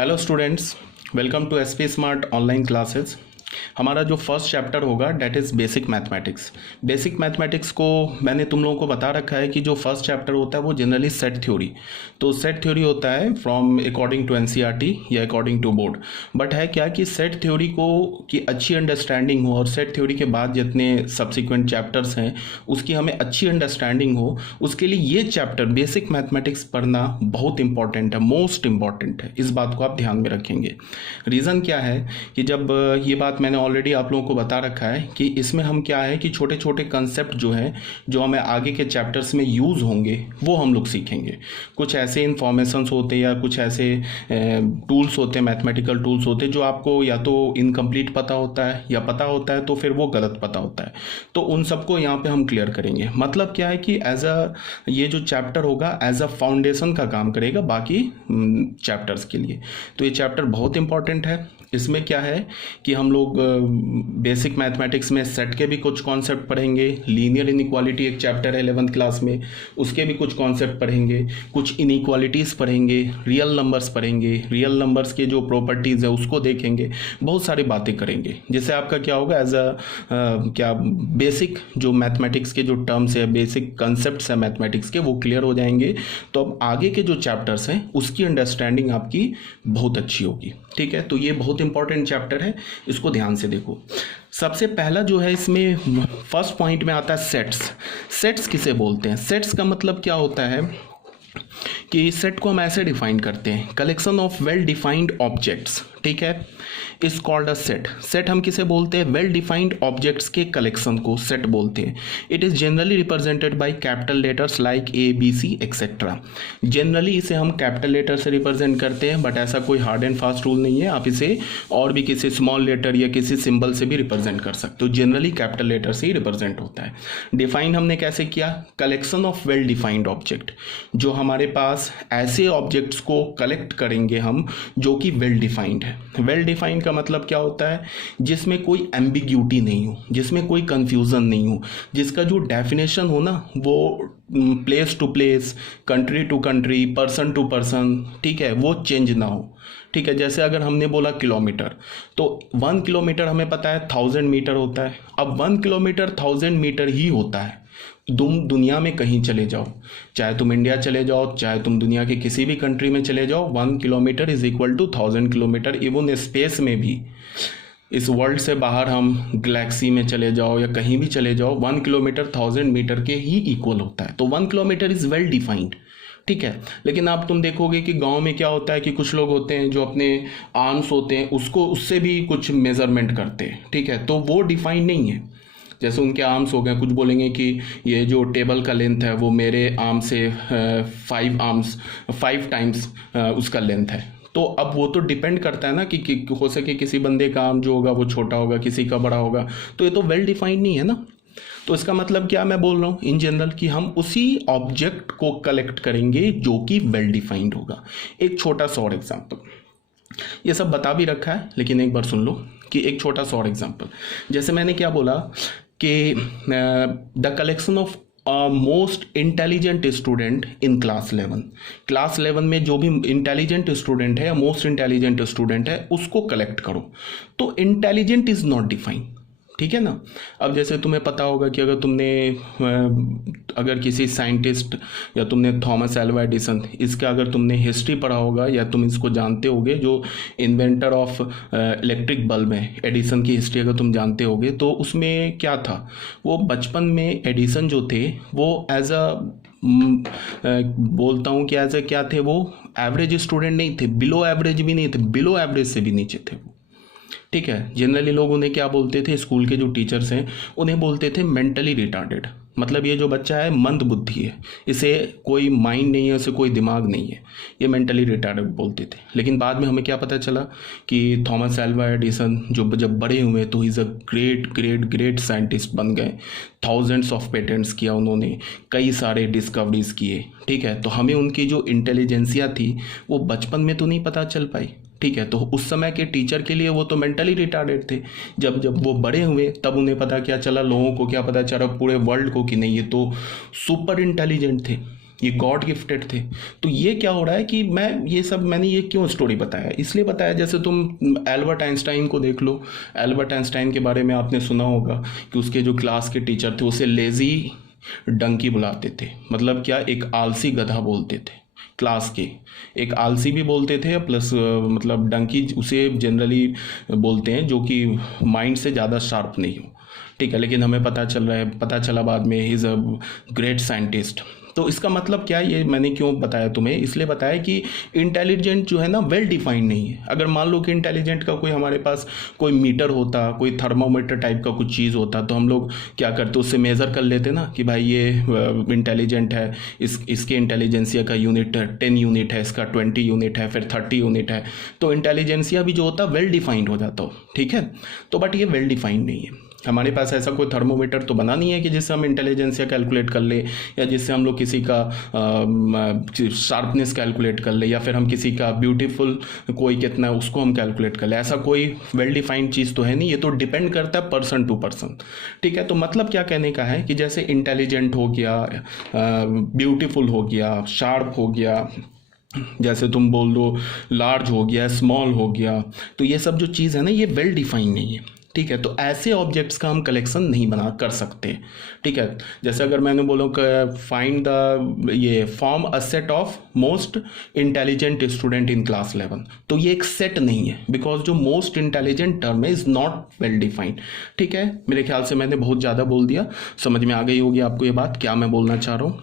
Hello students, welcome to SP smart online classes. हमारा जो first chapter होगा that is basic mathematics. Basic mathematics को मैंने तुम लोगों को बता रखा है कि जो फर्स्ट चैप्टर होता है वो जनरली सेट थ्योरी, तो सेट थ्योरी होता है फ्रॉम अकॉर्डिंग टू एनसीईआरटी या अकॉर्डिंग टू बोर्ड। बट है क्या कि सेट थ्योरी को की अच्छी अंडरस्टैंडिंग हो और सेट थ्योरी के बाद जितने सब्सिक्वेंट चैप्टर्स हैं उसकी हमें अच्छी अंडरस्टैंडिंग हो, उसके लिए ये चैप्टर बेसिक मैथमेटिक्स पढ़ना बहुत इंपॉर्टेंट है, मोस्ट इंपॉर्टेंट है। इस बात को आप ध्यान में रखेंगे। रीज़न क्या है कि जब ये बात मैंने ऑलरेडी आप लोगों को बता रखा है कि इसमें हम क्या है कि छोटे छोटे कंसेप्ट जो हैं जो हमें आगे के चैप्टर्स में यूज़ होंगे वो हम लोग सीखेंगे। कुछ ऐसे इंफॉर्मेशंस होते हैं या कुछ ऐसे टूल्स होते हैं, मैथमेटिकल टूल्स होते हैं जो आपको या तो इनकम्प्लीट पता होता है या पता होता है तो फिर वो गलत पता होता है, तो उन सबको यहाँ पे हम क्लियर करेंगे। मतलब क्या है कि एज अ ये जो चैप्टर होगा एज अ फाउंडेशन का काम करेगा बाकी चैप्टर्स के लिए। तो ये चैप्टर बहुत इंपॉर्टेंट है। इसमें क्या है कि हम लोग बेसिक मैथमेटिक्स में सेट के भी कुछ कॉन्सेप्ट पढ़ेंगे, लीनियर इनइक्वालिटी एक चैप्टर है 11th क्लास में, उसके भी कुछ कॉन्सेप्ट पढ़ेंगे, कुछ इनइक्वालिटीज़ पढ़ेंगे, रियल नंबर्स पढ़ेंगे, रियल नंबर्स के जो प्रॉपर्टीज़ है उसको देखेंगे, बहुत सारी बातें करेंगे, जिससे आपका क्या होगा एज अ क्या बेसिक जो मैथमेटिक्स के जो टर्म्स है, बेसिक कंसेप्ट है मैथमेटिक्स के, वो क्लियर हो जाएंगे। तो अब आगे के जो चैप्टर्स हैं उसकी अंडरस्टैंडिंग आपकी बहुत अच्छी होगी। ठीक है, तो ये बहुत इंपॉर्टेंट चैप्टर है, इसको ध्यान से देखो। सबसे पहला जो है इसमें फर्स्ट पॉइंट में आता है सेट्स। सेट्स किसे बोलते हैं? सेट्स का मतलब क्या होता है कि सेट को हम ऐसे डिफाइन करते हैं, collection of well defined objects. ठीक है, is called a set. Set हम किसे बोलते हैं? वेल डिफाइंड ऑब्जेक्ट्स के कलेक्शन को सेट बोलते हैं। It is generally represented by capital letters like A B C etcetera. Generally इसे हम कैपिटल लेटर से रिप्रेजेंट करते हैं, बट ऐसा कोई हार्ड एंड फास्ट रूल नहीं है, आप इसे और भी किसी स्मॉल लेटर या किसी सिंबल से भी रिप्रेजेंट कर सकते हो। जनरली कैपिटल लेटर से ही रिप्रेजेंट होता है। डिफाइन हमने कैसे किया? Collection of well defined object, जो हमारे पास ऐसे ऑब्जेक्ट्स को कलेक्ट करेंगे हम जो कि वेल डिफाइंड है। वेल डिफाइंड का मतलब क्या होता है? जिसमें कोई एम्बिग्यूटी नहीं हो, जिसमें कोई कंफ्यूजन नहीं हो, जिसका जो डेफिनेशन हो ना वो place to place, country to country, person to person, ठीक है, वो चेंज ना हो। ठीक है, जैसे अगर हमने बोला किलोमीटर, तो 1 किलोमीटर हमें पता है 1000 मीटर होता है। अब 1 किलोमीटर 1000 मीटर ही होता है। तुम दुनिया में कहीं चले जाओ, चाहे तुम इंडिया चले जाओ, चाहे तुम दुनिया के किसी भी कंट्री में चले जाओ, 1 kilometre is equal to 1000 kilometre. Even space में भी, इस वर्ल्ड से बाहर हम गैलेक्सी में चले जाओ या कहीं भी चले जाओ, 1 किलोमीटर 1000 मीटर के ही इक्वल होता है। तो 1 किलोमीटर इज वेल डिफाइंड। ठीक है, लेकिन आप तुम देखोगे कि गांव में क्या होता है कि कुछ लोग होते हैं जो अपने आर्म्स होते हैं उसको उससे भी कुछ मेजरमेंट करते हैं। ठीक है, तो वो डिफाइंड नहीं है। जैसे उनके आर्म्स हो गए, कुछ बोलेंगे कि ये जो टेबल का लेंथ है वो मेरे आर्म से 5 टाइम्स उसका लेंथ है। तो अब वो तो डिपेंड करता है ना कि हो सके किसी बंदे का आर्म जो होगा वो छोटा होगा, किसी का बड़ा होगा, तो ये तो वेल डिफाइंड नहीं है ना। तो इसका मतलब क्या मैं बोल रहा हूँ इन जनरल कि हम उसी ऑब्जेक्ट को कलेक्ट करेंगे जो कि वेल डिफाइंड होगा। एक छोटा सा और एग्जाम्पल, ये सब बता भी रखा है लेकिन एक बार सुन लो कि एक छोटा सा और एग्जाम्पल। जैसे मैंने क्या बोला कि the collection of most intelligent student in class 11। Class 11 में जो भी इंटेलिजेंट स्टूडेंट है या मोस्ट इंटेलिजेंट स्टूडेंट है उसको कलेक्ट करो। तो इंटेलिजेंट इज नॉट डिफाइंड। ठीक है ना। अब जैसे तुम्हें पता होगा कि अगर किसी साइंटिस्ट या तुमने थॉमस एल्वा एडिसन, इसका अगर तुमने हिस्ट्री पढ़ा होगा या तुम इसको जानते होगे, जो इन्वेंटर ऑफ इलेक्ट्रिक बल्ब है, एडिसन की हिस्ट्री अगर तुम जानते होगे, तो उसमें क्या था, वो बचपन में एडिसन जो थे वो एज अ बोलता हूँ कि एज अ क्या थे, वो एवरेज स्टूडेंट नहीं थे, बिलो एवरेज भी नहीं थे, बिलो एवरेज से भी नीचे थे वो। ठीक है, जनरली लोग उन्हें क्या बोलते थे, स्कूल के जो टीचर्स हैं उन्हें बोलते थे मेंटली रिटार्डेड। मतलब ये जो बच्चा है मंद बुद्धि है, इसे कोई माइंड नहीं है, इसे कोई दिमाग नहीं है, ये मेंटली रिटार्डेड बोलते थे। लेकिन बाद में हमें क्या पता चला कि थॉमस एल्वा एडिसन जब बड़े हुए तो is a great great great scientist बन गए। थाउजेंड्स ऑफ पेटेंट्स किया उन्होंने, कई सारे डिस्कवरीज किए। ठीक है, तो हमें उनकी जो इंटेलिजेंसिया थी वो बचपन में तो नहीं पता चल पाई। ठीक है, तो उस समय के टीचर के लिए वो तो मेंटली रिटार्डेड थे। जब वो बड़े हुए तब उन्हें पता क्या चला, लोगों को क्या पता चला, पूरे वर्ल्ड को, कि नहीं ये तो सुपर इंटेलिजेंट थे। ये गॉड गिफ्टेड थे। तो ये क्या हो रहा है कि मैंने ये क्यों स्टोरी बताया, इसलिए बताया जैसे तुम एल्बर्ट आइंस्टाइन को देख लो। एल्बर्ट आइंस्टाइन के बारे में आपने सुना होगा कि उसके जो क्लास के टीचर थे उसे लेजी डंकी बुलाते थे। मतलब क्या, एक आलसी गधा बोलते थे क्लास के। एक आलसी भी बोलते थे प्लस मतलब डंकी उसे जनरली बोलते हैं जो कि माइंड से ज़्यादा शार्प नहीं हो, ठीक है। लेकिन हमें पता चला बाद में he is a great scientist. तो इसका मतलब क्या है, ये मैंने क्यों बताया तुम्हें, इसलिए बताया कि इंटेलिजेंट जो है ना वेल डिफाइंड नहीं है। अगर मान लो कि इंटेलिजेंट का कोई हमारे पास कोई मीटर होता, कोई थर्मामीटर टाइप का कुछ चीज़ होता, तो हम लोग क्या करते, उससे मेज़र कर लेते ना कि भाई ये इंटेलिजेंट है, इसके इंटेलिजेंसिया का यूनिट 10 यूनिट है, इसका 20 यूनिट है, फिर 30 यूनिट है। तो इंटेलिजेंसिया भी जो होता वेल डिफाइंड हो जाता हो, ठीक है। तो बट ये वेल डिफाइंड नहीं है। हमारे पास ऐसा कोई थर्मोमीटर तो बना नहीं है कि जिससे हम इंटेलिजेंसिया कैलकुलेट कर ले, या जिससे हम लोग किसी का शार्पनेस कैलकुलेट कर ले, या फिर हम किसी का ब्यूटीफुल कोई कितना है उसको हम कैलकुलेट कर ले। ऐसा कोई वेल डिफाइंड चीज़ तो है नहीं, ये तो डिपेंड करता है पर्सन टू पर्सन, ठीक है। तो मतलब क्या कहने का है कि जैसे इंटेलिजेंट हो गया, ब्यूटीफुल हो गया, शार्प हो गया, जैसे तुम बोल दो लार्ज हो गया, स्मॉल हो गया, तो ये सब जो चीज़ है ना ये वेल डिफाइंड नहीं है, ठीक है। तो ऐसे ऑब्जेक्ट्स का हम कलेक्शन नहीं बना कर सकते, ठीक है। जैसे अगर मैंने बोला फाइंड द ये form a set of most intelligent student in class 11, तो ये एक सेट नहीं है, बिकॉज जो मोस्ट इंटेलिजेंट टर्म है इज नॉट वेल डिफाइंड, ठीक है। मेरे ख्याल से मैंने बहुत ज़्यादा बोल दिया, समझ में आ गई होगी आपको ये बात क्या मैं बोलना चाह रहा हूँ।